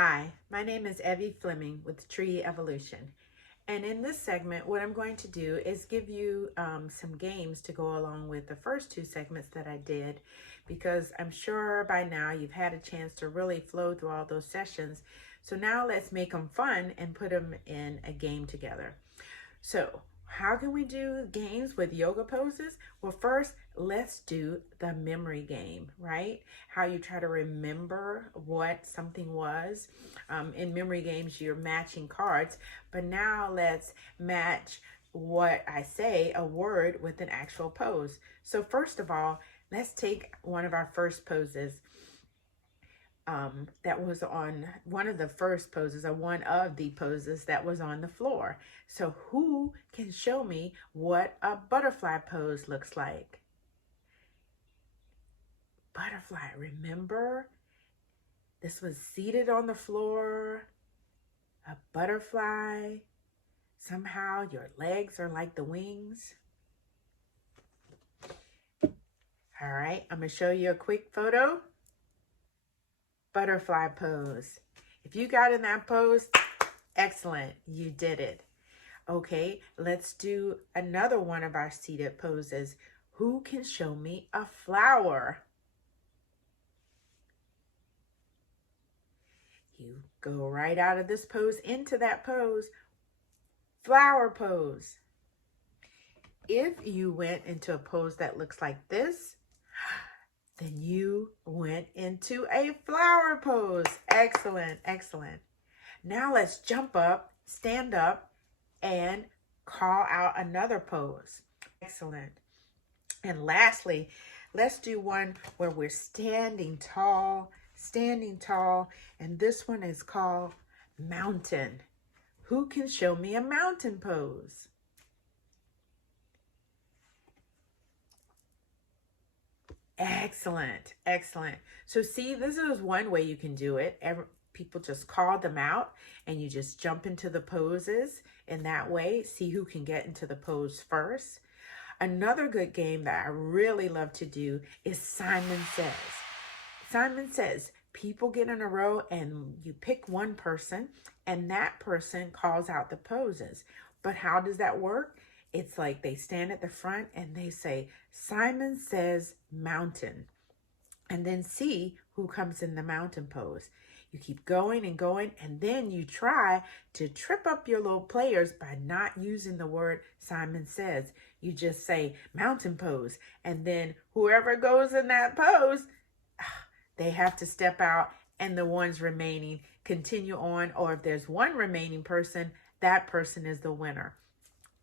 Hi, my name is Evie Fleming with Tree Evolution. And in this segment, what I'm going to do is give you some games to go along with the first two segments that I did, because I'm sure by now you've had a chance to really flow through all those sessions. So now let's make them fun and put them in a game together. So how can we do games with yoga poses? Well, first, let's do the memory game, right? How you try to remember what something was. In memory games, you're matching cards, but now let's match what I say, a word, with an actual pose. So first of all, let's take one of our first poses. That was on one of the first poses, or one of the poses that was on the floor. So who can show me what a butterfly pose looks like? Butterfly, remember? This was seated on the floor, a butterfly. Somehow your legs are like the wings. All right, I'm gonna show you a quick photo. Butterfly pose. If you got in that pose, excellent, you did it. Okay, let's do another one of our seated poses. Who can show me a flower? You go right out of this pose into that pose. Flower pose. If you went into a pose that looks like this, then you went into a flower pose. Excellent, excellent. Now let's jump up, stand up, and call out another pose. Excellent. And lastly, let's do one where we're standing tall, and this one is called mountain. Who can show me a mountain pose? Excellent, excellent. So see, this is one way you can do it. People just call them out and you just jump into the poses in that way. See who can get into the pose first. Another good game that I really love to do is Simon Says. Simon Says, people get in a row and you pick one person and that person calls out the poses. But how does that work? It's like they stand at the front and they say, Simon Says mountain, and then see who comes in the mountain pose. You keep going and going, and then you try to trip up your little players by not using the word Simon Says. You just say mountain pose, and then whoever goes in that pose, they have to step out, and the ones remaining continue on, or if there's one remaining person, that person is the winner.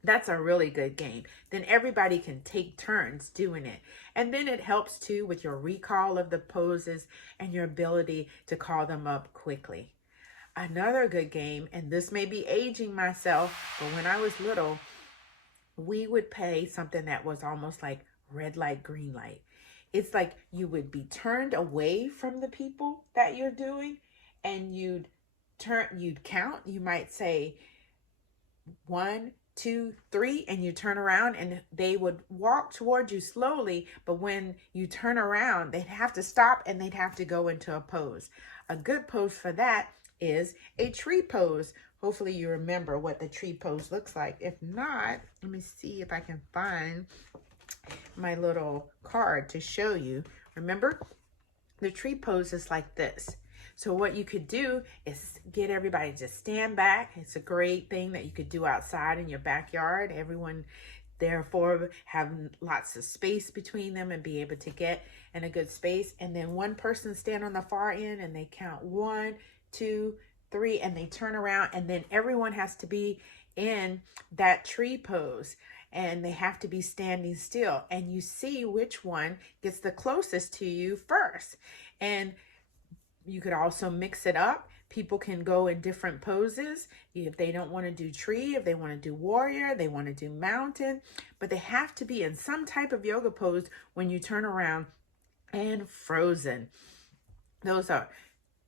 That's a really good game. Then everybody can take turns doing it. And then it helps too with your recall of the poses and your ability to call them up quickly. Another good game, and this may be aging myself, but when I was little, we would play something that was almost like red light, green light. It's like you would be turned away from the people that you're doing, and you'd count. You might say 1, 2, 3, and you turn around and they would walk toward you slowly, but when you turn around, they'd have to stop and they'd have to go into a pose. A good pose for that is a tree pose. Hopefully you remember what the tree pose looks like. If not, let me see if I can find my little card to show you. Remember, the tree pose is like this. So what you could do is get everybody to stand back. It's a great thing that you could do outside in your backyard. Everyone therefore have lots of space between them and be able to get in a good space. And then one person stand on the far end and they count 1, 2, 3, and they turn around, and then everyone has to be in that tree pose and they have to be standing still, and you see which one gets the closest to you first. And you could also mix it up. People can go in different poses. If they don't want to do tree, if they want to do warrior, they want to do mountain, but they have to be in some type of yoga pose when you turn around. And frozen. Those are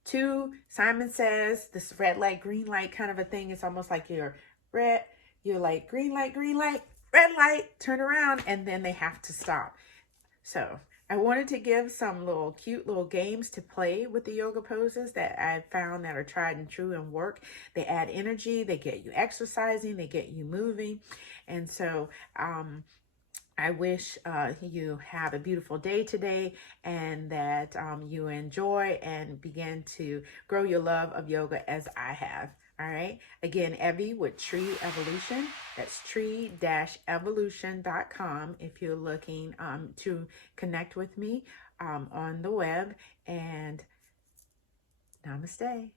2, Simon Says, this red light, green light kind of a thing. It's almost like you're like green light, red light, turn around, and then they have to stop. So I wanted to give some little cute little games to play with the yoga poses that I found that are tried and true and work. They add energy, they get you exercising, they get you moving. And so I wish you have a beautiful day today, and that you enjoy and begin to grow your love of yoga as I have. All right. Again, Evie with Tree Evolution. That's tree-evolution.com if you're looking to connect with me on the web. And namaste.